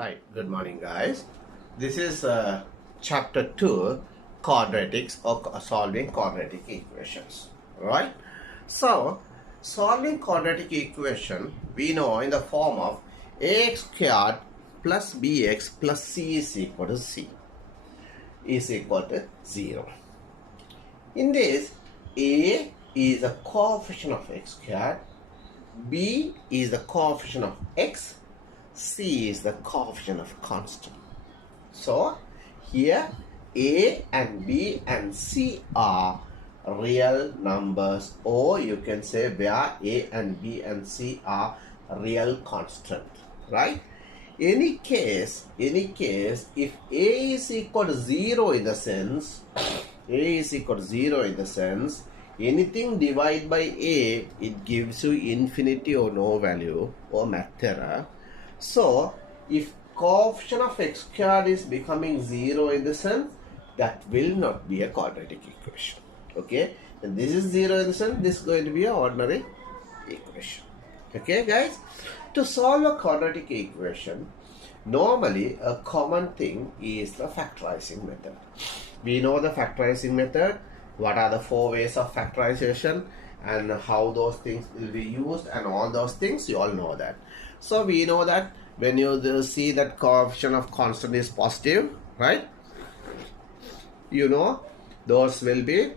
Right, good morning guys. This is chapter 2, quadratics or solving quadratic equations. Right? So, solving quadratic equation we know in the form of ax squared plus bx plus c is equal to c is equal to 0. In this, a is a coefficient of x squared, b is the coefficient of x, c is the coefficient of constant. So here a and b and c are real numbers, or you can say where a and b and c are real constant, right? Any case if a is equal to 0 in the sense anything divided by a, it gives you infinity or no value or math error. So if coefficient of x squared is becoming 0 in the sense, that will not be a quadratic equation. Okay, and this is 0 in the sense, this is going to be an ordinary equation. Okay guys, to solve a quadratic equation, normally a common thing is the factorizing method. We know the factorizing method, what are the 4 ways of factorization and how those things will be used and all those things, you all know that. So we know that when you see that coefficient of constant is positive, right? You know those will be,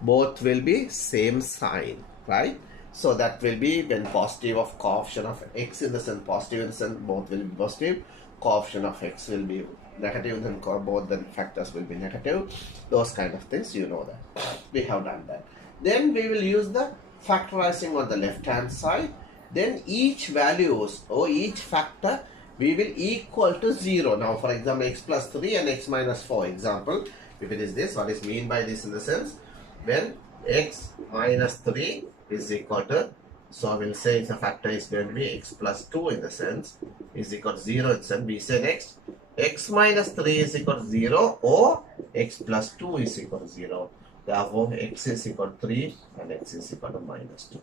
both will be same sign, right? So that will be when positive of coefficient of x in the sense positive in the sense, both will be positive. Coefficient of x will be negative, then both the factors will be negative. Those kind of things, you know that. We have done that. Then we will use the factorizing on the left hand side. Then each values or each factor we will equal to 0. Now for example x plus 3 and x minus 4 example. If it is this, what is mean by this in the sense, when x minus 3 is equal to, so we'll say the factor is going to be x plus 2 in the sense is equal to 0 in the sense, we say next x minus 3 is equal to 0 or x plus 2 is equal to 0. Therefore x is equal to 3 and x is equal to minus 2.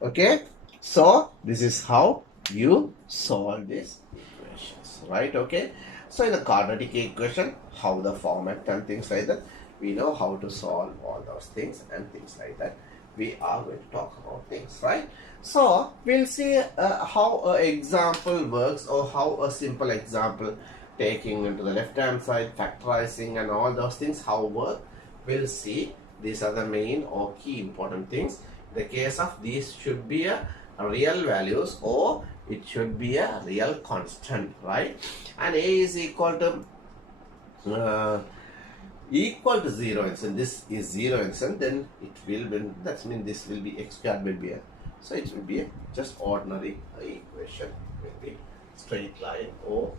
Okay, so this is how you solve these equations, right? Okay, so in the quadratic equation, how the format and things like that, we know how to solve all those things and things like that. We are going to talk about things, right? So we'll see how an example works, or how a simple example taking into the left hand side, factorizing and all those things, how work. We'll see. These are the main or key important things. The case of these should be a real values, or it should be a real constant, right? And a is equal to 0 and this is 0 and then it will be, that means this will be x squared will be a, so it will be a just ordinary equation, will be straight line or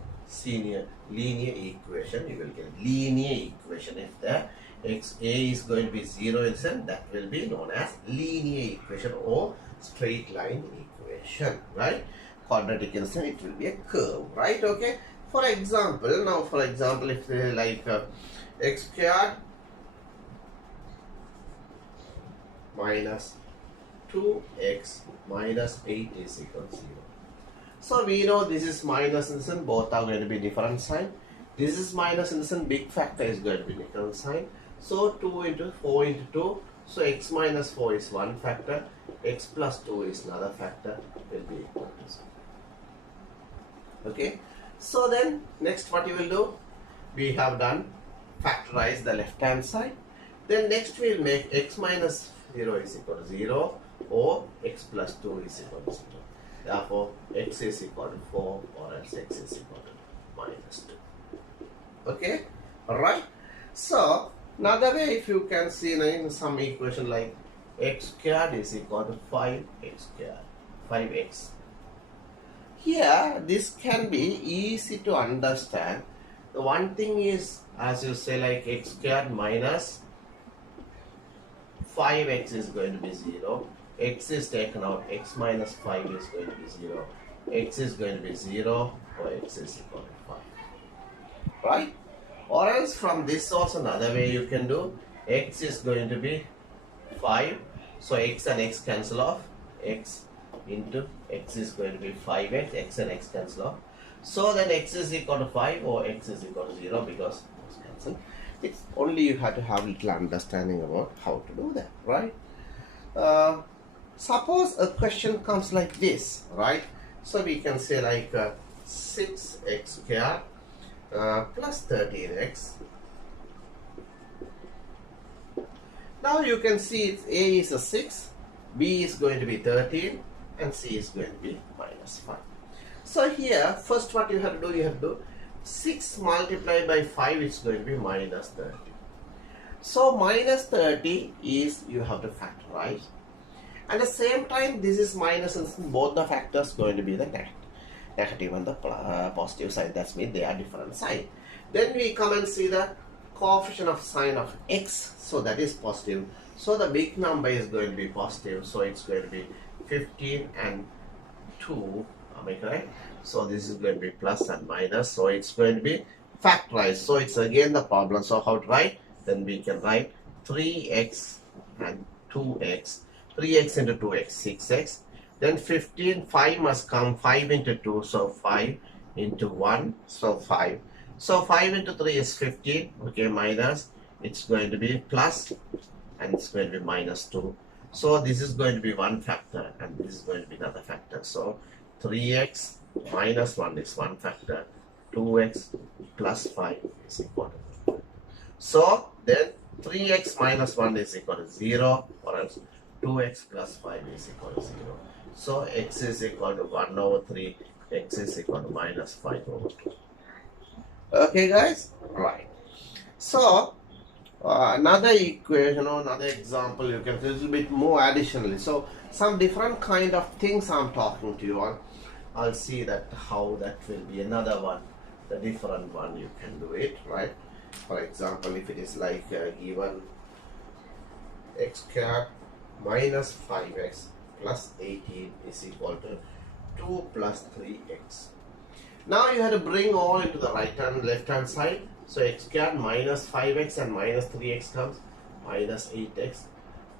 linear equation. You will get linear equation if the x a is going to be 0 and that will be known as linear equation or straight line equation, right? Quadratic instant, it will be a curve, right? Okay, for example, now for example if they like x squared minus 2x minus 8 is equal to 0. So we know this is minus in the sense, both are going to be different sign. This is minus in the sense, big factor is going to be different sign. So 2 into 4 into 2, so x minus 4 is one factor, x plus 2 is another factor, will be equal to 0. Okay, so then next what you will do, we have done factorize the left hand side. Then next we will make x minus 0 is equal to 0 or x plus 2 is equal to 0. Therefore x is equal to 4 or else x is equal to minus 2. Okay, alright. So another way, if you can see in some equation like x squared is equal to 5x squared, 5x. Here this can be easy to understand. The one thing is, as you say, like x squared minus 5x is going to be 0. X is taken out, x minus 5 is going to be 0. X is going to be 0 or x is equal to 5. Right? Or else from this also another way you can do, x is going to be 5. So x and x cancel off, x into x is going to be 5x, x and x cancel off. So then x is equal to 5 or x is equal to 0 because it's cancelled. It's only you have to have little understanding about how to do that, right? Suppose a question comes like this, right? So we can say like 6x squared plus 13x. Now you can see it's A is a 6, B is going to be 13, and C is going to be minus 5. So here, first what you have to do, 6 multiplied by 5 is going to be minus 30. So minus 30 is you have to factorize. At the same time, this is minus and both the factors going to be the negative and the positive side. That means they are different side. Then we come and see the coefficient of sign of x, so that is positive. So the big number is going to be positive. So it's going to be 15 and 2. Am I correct? So this is going to be plus and minus. So it's going to be factorized. So it's again the problem. So how to write? Then we can write 3x and 2x. 3x into 2x, 6x. Then 15, 5 must come. 5 into 2, so 5 into 1, so 5. So 5 into 3 is 15, okay, minus, it's going to be plus, and it's going to be minus 2. So this is going to be one factor, and this is going to be another factor. So 3x minus 1 is one factor, 2x plus 5 is equal to 2. So then 3x minus 1 is equal to 0, or else 2x plus 5 is equal to 0. So x is equal to 1 over 3, x is equal to minus 5 over 2. Okay guys, right. So another equation or another example you can do a little bit more additionally. So some different kind of things I'm talking to you on. I'll see that how that will be another one, the different one you can do it, right? For example, if it is like given x squared minus 5x plus 18 is equal to 2 plus 3x. Now you have to bring all into the right hand left hand side. So x squared minus 5x and minus 3x comes minus 8x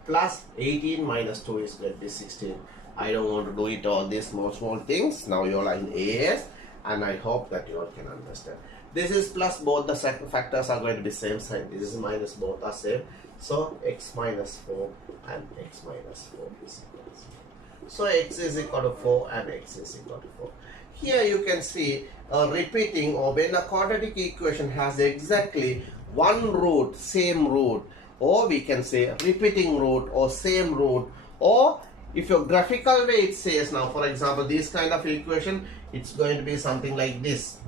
plus 18 minus 2 is going to be 16. I don't want to do it all these small things. Now you are in AS, and I hope that you all can understand. This is plus, both the factors are going to be same sign. This is minus, both are same. So x minus 4 and x minus 4 is equal to 0. So x is equal to 4 and x is equal to 4. Here you can see repeating, or when a quadratic equation has exactly one root, same root, or we can say repeating root or same root, or if your graphical way it says, now for example this kind of equation, it's going to be something like this.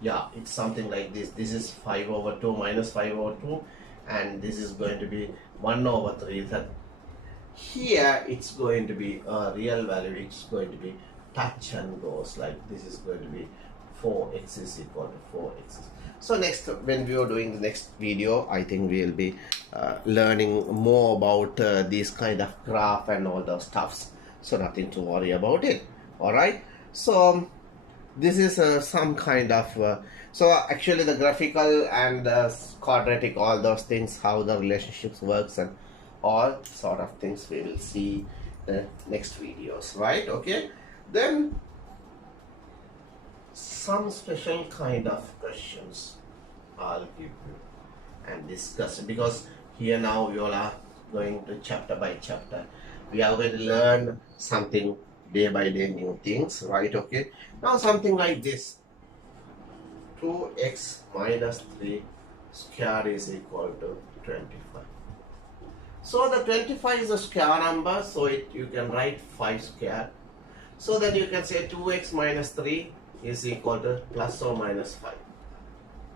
Yeah, it's something like this. This is 5 over 2 minus 5 over 2, and this is going to be 1 over 3. That here it's going to be a real value. It's going to be touch and goes, like this is going to be 4x is equal to 4x. So next, when we are doing the next video, I think we will be learning more about these kind of graph and all those stuffs. So nothing to worry about it. All right. So this is some kind of so actually the graphical and quadratic, all those things, how the relationships works and all sort of things we will see the next videos, right? Okay, then some special kind of questions I'll give you and discuss, because here now we all are going to chapter by chapter. We are going to learn something day by day, new things, right? Okay, now something like this, 2x minus 3 square is equal to 25. So the 25 is a square number, so you can write 5 square. So then you can say 2x minus 3 is equal to plus or minus 5,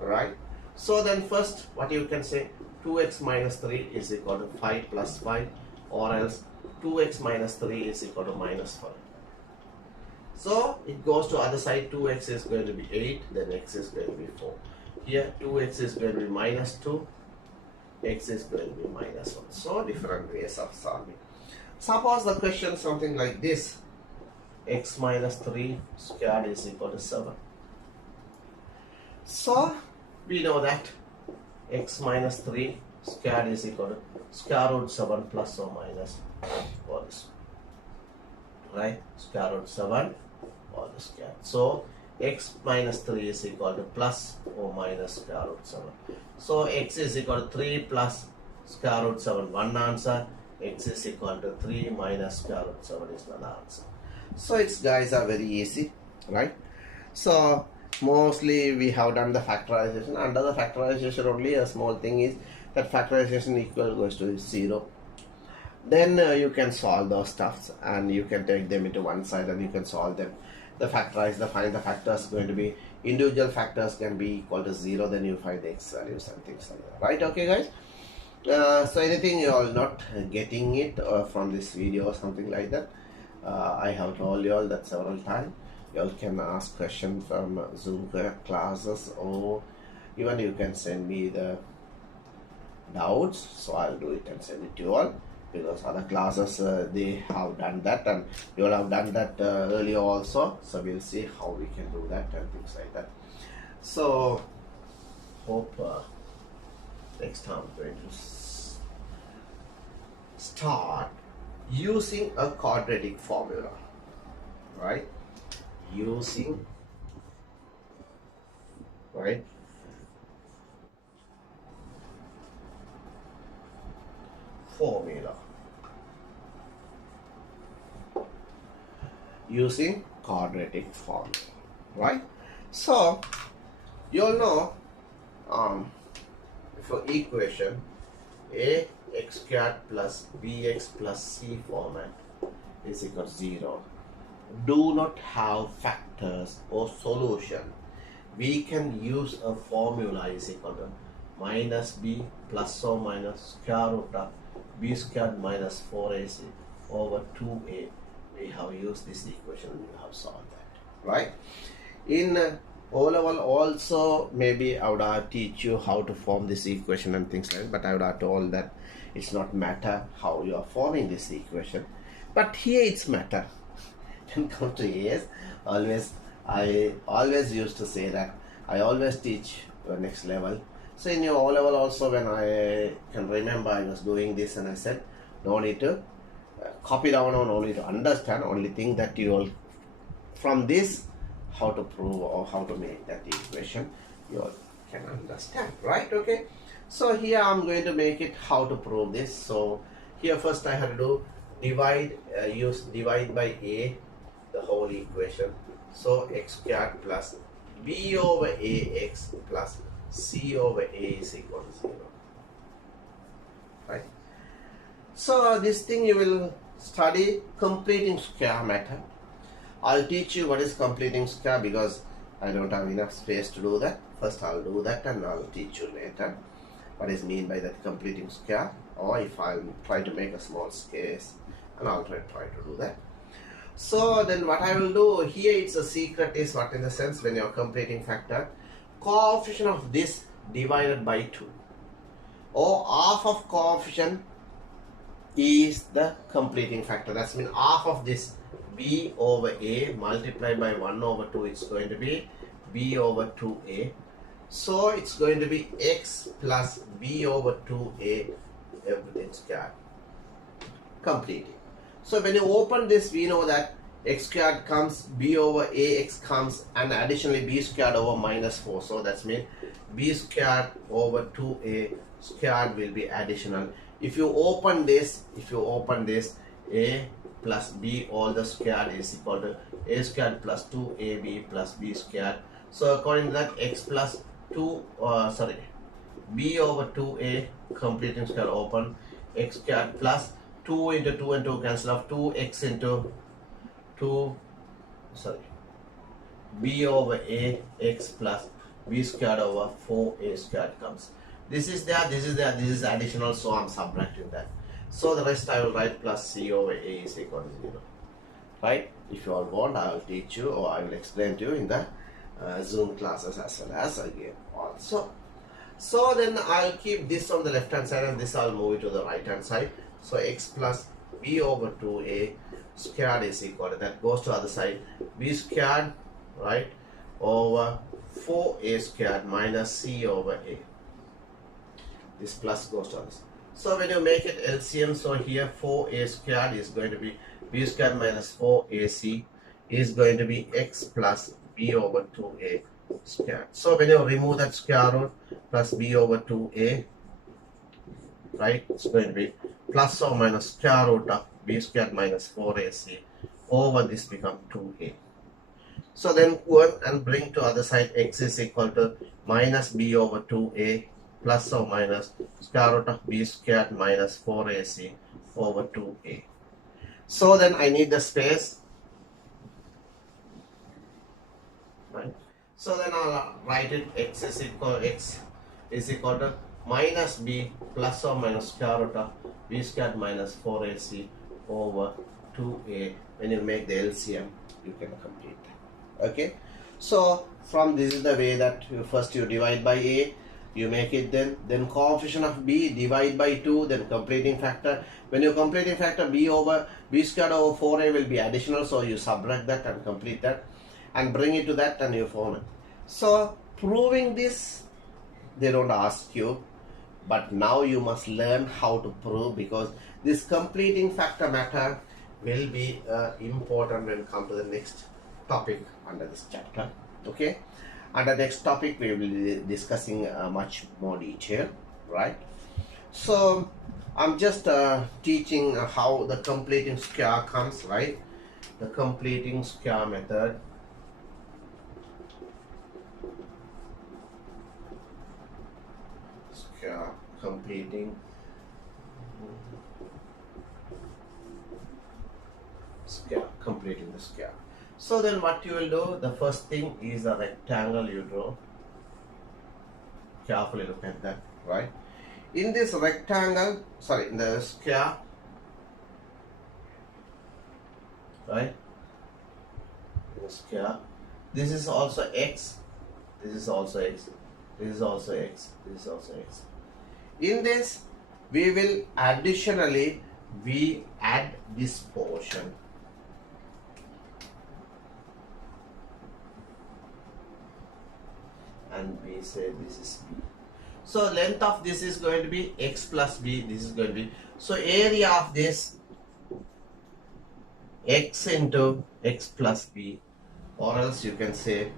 right? So then first what you can say, 2x minus 3 is equal to 5 plus 5, or else 2x minus 3 is equal to minus 5. So it goes to other side, 2x is going to be 8, then x is going to be 4. Here 2x is going to be minus 2, x is going to be minus 1. So different ways of solving. Suppose the question something like this, x minus 3 squared is equal to 7. So we know that x minus 3 squared is equal to square root 7 plus or minus all this, right? Square root 7 all the square. So x minus 3 is equal to plus or minus square root 7. So x is equal to 3 plus square root 7, one answer. X is equal to 3 minus square root 7 is one answer. So its guys are very easy, right? So mostly we have done the factorization. Under the factorization only a small thing is that factorization equal goes to 0. Then you can solve those stuffs and you can take them into one side and you can solve them. The factorize, find the factors going to be individual factors can be equal to 0, then you find the x values and things like that, right? Okay guys, so anything you are not getting it from this video or something like that, I have told you all that several times. You all can ask questions from Zoom classes, or even you can send me the doubts, so I'll do it and send it to you all, because other classes they have done that and you all have done that earlier also. So we'll see how we can do that and things like that. So hope next time I'm going to start using a quadratic formula, right? Using, right, formula, using quadratic formula, right? So you all know for equation a x squared plus bx plus c format is equal to 0 do not have factors or solution, we can use a formula is equal to minus b plus or minus square root of b squared minus 4ac over 2a. We have used this equation and we have solved that, right? In O level also, maybe I would have teach you how to form this equation and things like that, but I would have told that it's not matter how you are forming this equation, but here it's matter. When it comes to AS, I always used to say that I always teach next level. So in your O level also, when I can remember I was doing this and I said no need to copy down or no need to understand, only thing that you all from this how to prove or how to make that equation you all can understand, right? Okay, so here I'm going to make it how to prove this. So here first I have to do divide, use divide by a the whole equation. So x squared plus b over ax plus c over a is equal to 0, right? So this thing you will study completing square method. I'll teach you what is completing square because I don't have enough space to do that. First I'll do that and I'll teach you later what is mean by that completing square, or if I'll try to make a small space and I'll try to do that. So then what I will do here, it's a secret is what, in the sense when you're completing factor, coefficient of this divided by 2 or half of coefficient is the completing factor. That's mean half of this b over a multiplied by 1 over 2, it's going to be b over 2a. So it's going to be x plus b over 2a everything squared, completing. So when you open this, we know that x squared comes, b over ax comes, and additionally b squared over minus 4. So that's mean b squared over 2a squared will be additional. If you open this, a plus b all the squared is equal to a squared plus 2ab plus b squared. So according to that, x plus 2, b over 2a completing square open, x squared plus 2 into 2 and 2 cancel off, 2x into 2, b over a x plus b squared over 4a squared comes. This is there, this is there, this is additional, so I'm subtracting that. So the rest I will write plus c over a is equal to 0, right? If you all want, I will teach you or I will explain to you in the Zoom classes as well as again also. So then I'll keep this on the left hand side and this I'll move it to the right hand side. So x plus b over 2a squared is equal to, that goes to other side, b squared, right, over 4a squared minus c over a. This plus goes to others. So when you make it LCM, so here 4a squared is going to be b squared minus 4ac is going to be x plus b over 2a squared. So when you remove that square root, plus b over 2a, right, it's going to be plus or minus square root of b squared minus 4ac over this become 2a. So then go and bring to other side x is equal to minus b over 2a plus or minus square root of b squared minus 4ac over 2a. So then I need the space, right? So then I'll write it x is equal to minus b plus or minus square root of b squared minus 4ac over 2a. When you make the LCM, you can complete that. Okay, so from this is the way that first you divide by a, you make it, then coefficient of b divide by 2, then completing factor. When you completing factor, b squared over 4a will be additional, so you subtract that and complete that and bring it to that and you form it. So proving this, they don't ask you, but now you must learn how to prove, because this completing factor matter will be important when come to the next topic under this chapter. Okay, under next topic we will be discussing much more detail, right? So I'm just teaching how the completing square comes, right? The completing square method. Completing square, completing the square. So then what you will do, the first thing is a rectangle you draw. Carefully look at that, right? In this rectangle, sorry, in the square, right? In the square, this is also x, this is also x, this is also x, this is also x. In this, we will additionally, we add this portion. And we say this is b. So length of this is going to be x plus b, this is going to be, so area of this x into x plus b, or else you can say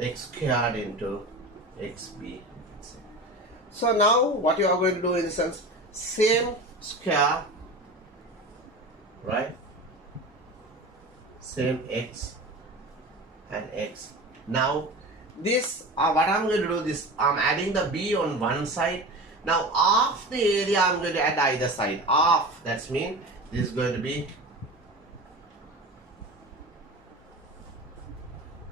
x squared into xb. So now what you are going to do in the sense, same square, right? Same x and x. Now this, what I'm going to do this, I'm adding the b on one side. Now half the area I'm going to add either side. Half, that's mean this is going to be,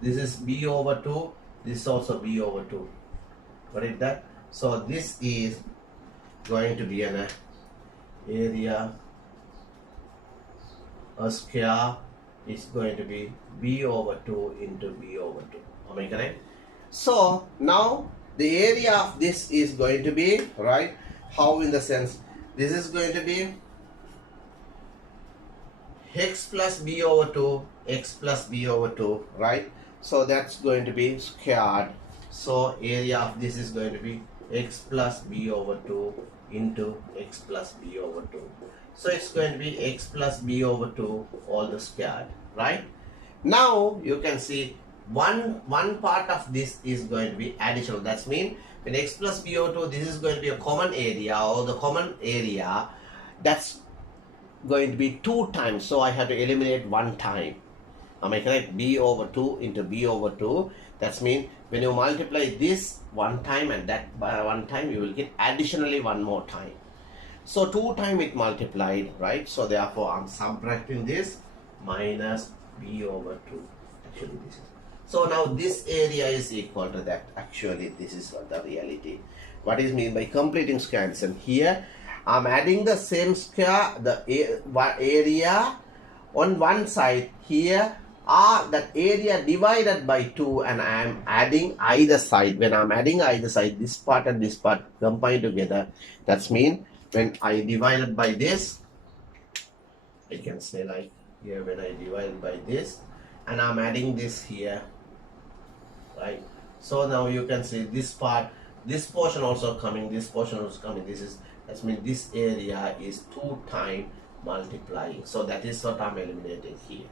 this is b over 2, this is also b over 2. What is that? So this is going to be an area, a square is going to be b over 2 into b over 2. Am I correct? So now the area of this is going to be, right? How in the sense, this is going to be x plus b over 2, x plus b over 2, right? So that's going to be squared. So area of this is going to be x plus b over 2 into x plus b over 2. So it's going to be x plus b over 2 all the squared, right? Now you can see one part of this is going to be additional. That's mean when x plus b over 2, this is going to be a common area, or the common area, that's going to be 2 times. So I have to eliminate 1 time. Am I correct? B over 2 into b over 2. That's mean when you multiply this 1 time and that by 1 time, you will get additionally 1 more time. So 2 times it multiplied, right? So therefore I'm subtracting this minus b over 2. Actually this is. So now this area is equal to that. Actually this is the reality. What is mean by completing squares? And here I'm adding the same square, the area on one side. Here that area divided by 2, and I am adding either side. When I am adding either side, this part and this part combined together, that's mean when I divided by this, I can say like here, when I divide by this and I am adding this here, right? So now you can see this part, this portion also coming, this portion also coming. This is, that's mean this area is 2 times multiplying. So that is what I'm eliminating here.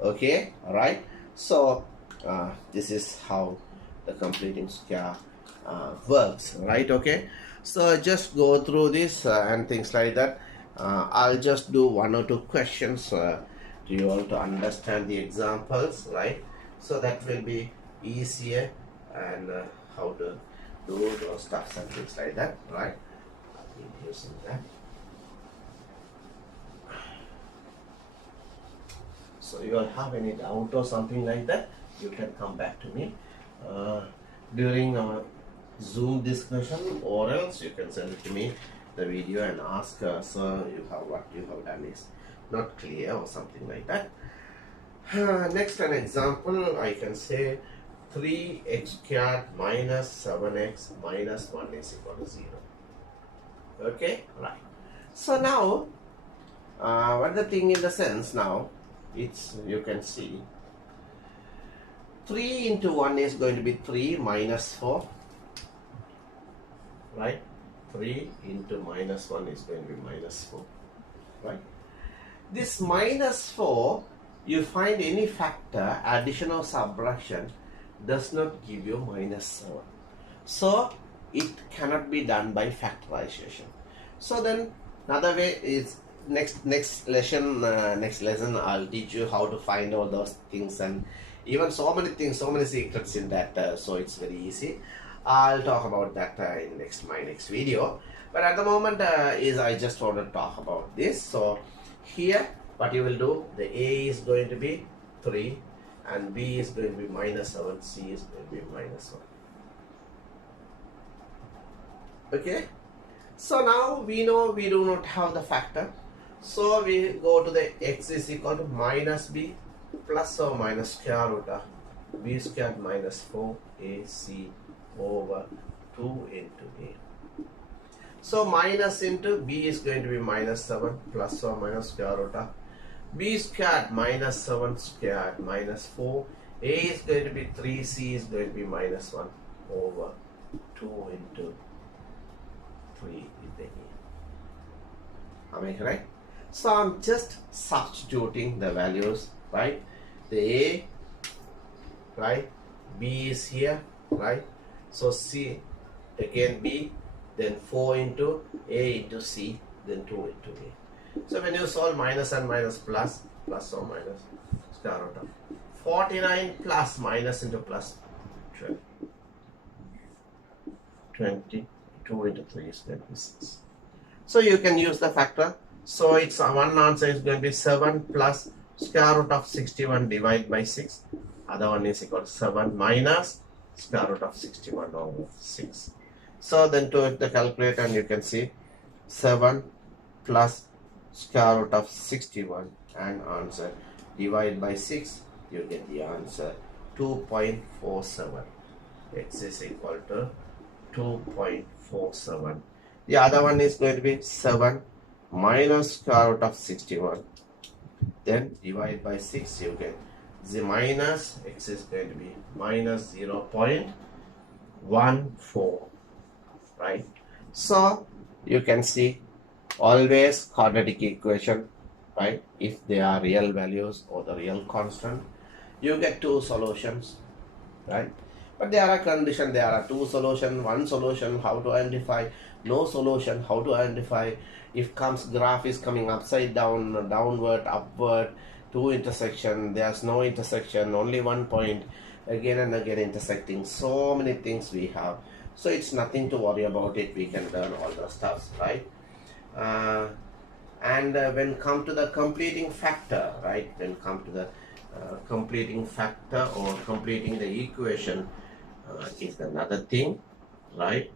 Okay, all right. So this is how the completing square works, right? Okay, so just go through this and things like that. I'll just do one or two questions to you all to understand the examples, right? So that will be easier, and how to do those stuffs and things like that, right? Using that. So you all have any doubt or something like that, you can come back to me during our Zoom discussion, or else you can send it to me the video and ask sir, you have what you have done is not clear or something like that. Next, an example, I can say 3x squared minus 7x minus 1 is equal to 0. Okay, right. So now what the thing in the sense now, it's, you can see 3 into 1 is going to be 3 minus 4, right? 3 into minus 1 is going to be minus 4, right? This minus 4, you find any factor, addition or subtraction, does not give you minus 7. So it cannot be done by factorization. So then another way is next lesson I'll teach you how to find all those things, and even so many things, so many secrets in that, so it's very easy. I'll talk about that in my next video, but at the moment is I just want to talk about this. So here what you will do, the A is going to be 3 and B is going to be minus 7, C is going to be minus 1. Okay, so now we know we do not have the factor, so we go to the x is equal to minus b plus or minus square root of b squared minus 4ac over 2 into a. So minus into b is going to be minus 7 plus or minus square root of b squared minus 7 squared minus 4. A is going to be 3, c is going to be minus 1 over 2 into 3 is the a. Am I correct? So I'm just substituting the values, right? The a, right? B is here, right? So c, again b, then 4 into a into c, then 2 into a. So when you solve minus and minus plus, plus or minus, square root of 49 plus minus into plus 12. 22 into 3 is going to be 6. So you can use the factor. So it's one answer is going to be 7 plus square root of 61 divided by 6. Other one is equal to 7 minus square root of 61 over 6. So then to the calculator, and you can see 7 plus square root of 61 and answer divided by 6, you get the answer 2.47. X is equal to 2.47. The other one is going to be 7 minus square root of 61. Then divide by 6, you get the minus, x is going to be minus 0.14, right? So you can see always quadratic equation, right? If they are real values or the real constant, you get two solutions, right? But there are conditions, there are two solutions, one solution, how to identify, no solution, how to identify. If graph is coming upside down, downward, upward, two intersection, there's no intersection, only one point, again and again intersecting, so many things we have. So it's nothing to worry about it, we can learn all the stuff, right? And when come to the completing factor, right, when come to the completing factor or completing the equation is another thing, right?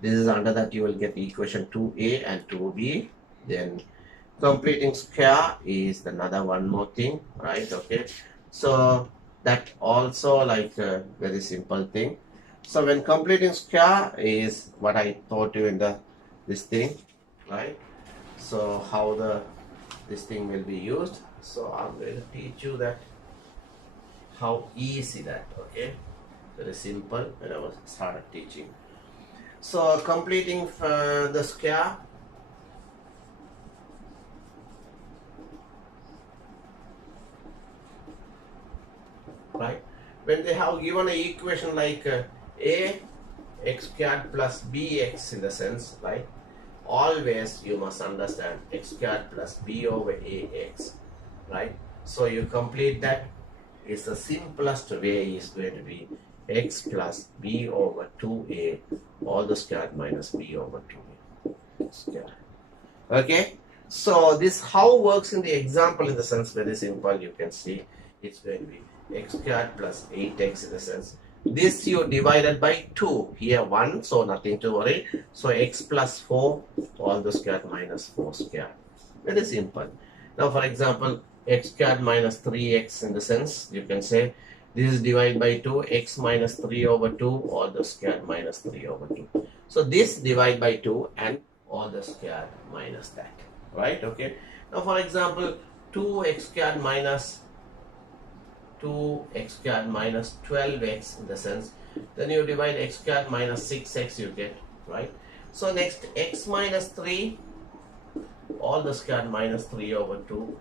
This is under that you will get equation 2a and 2b. Then completing square is another one more thing, right? Okay, so that also like a very simple thing. So when completing square is what I taught you in this thing, right? So how this thing will be used. So I'm going to teach you that how easy that, okay? Very simple when I was started teaching. So completing the square, right? when they have given an equation like a x squared plus bx in the sense, right? Always you must understand x squared plus b over ax, right? So you complete that. Is the simplest way is going to be x plus b over 2a all the squared minus b over 2a squared. Okay, so this how works in the example in the sense very simple. You can see it's going to be x squared plus 8x in the sense. This you divided by 2. Here 1, so nothing to worry. So x plus 4 all the squared minus 4 squared. Very simple. Now for example, x squared minus 3x in the sense, you can say this is divided by 2, x minus 3 over 2 all the squared minus 3 over 2. So this divide by 2 and all the squared minus that. Right? Okay. Now for example, 2x squared minus 12x in the sense, then you divide x squared minus 6x you get, right? So next x minus 3 all the squared minus 3 over 2,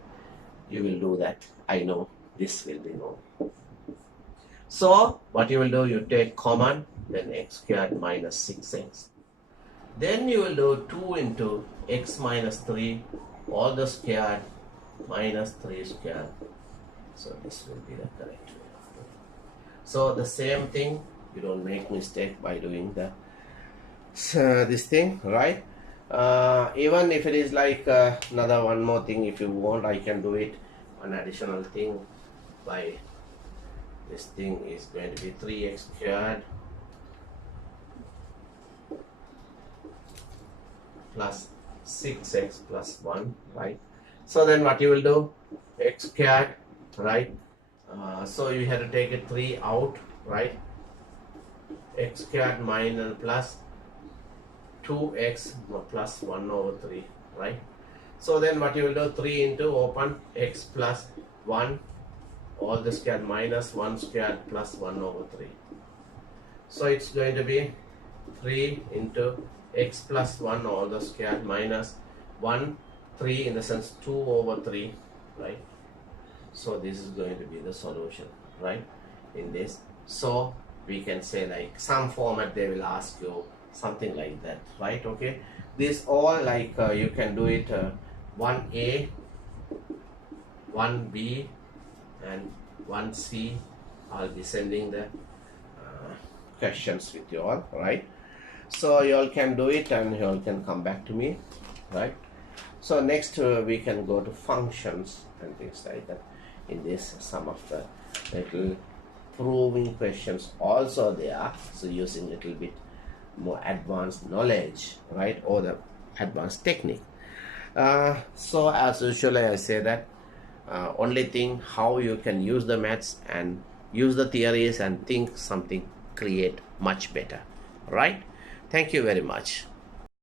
you will do that. I know this will be known. So what you will do, you take common, then x squared minus 6x. Then you will do 2 into x minus 3 all the squared minus 3 squared. So this will be the correct way. So the same thing, you don't make mistake by doing the this thing, right? Even if it is like another one more thing, if you want, I can do it. An additional thing by this thing is going to be 3x squared plus 6x plus 1, right? So then what you will do, x squared, right? So you have to take a 3 out, right? X squared minus plus 2x plus 1 over 3, right? So then what you will do, 3 into open x plus 1 all the squared minus 1 squared plus 1 over 3. So it's going to be 3 into x plus 1 all the squared minus 1, 3 in the sense 2 over 3, right? So this is going to be the solution, right, in this. So we can say like some format they will ask you something like that, right? Okay, this all like you can do it 1a, 1b and 1c. I'll be sending the questions with you all, right? So you all can do it and you all can come back to me, right? So next we can go to functions and things like that. In this, some of the little proving questions also there, so using little bit more advanced knowledge, right, or the advanced technique. So as usually I say that only thing how you can use the maths and use the theories and think something create much better, right? Thank you very much.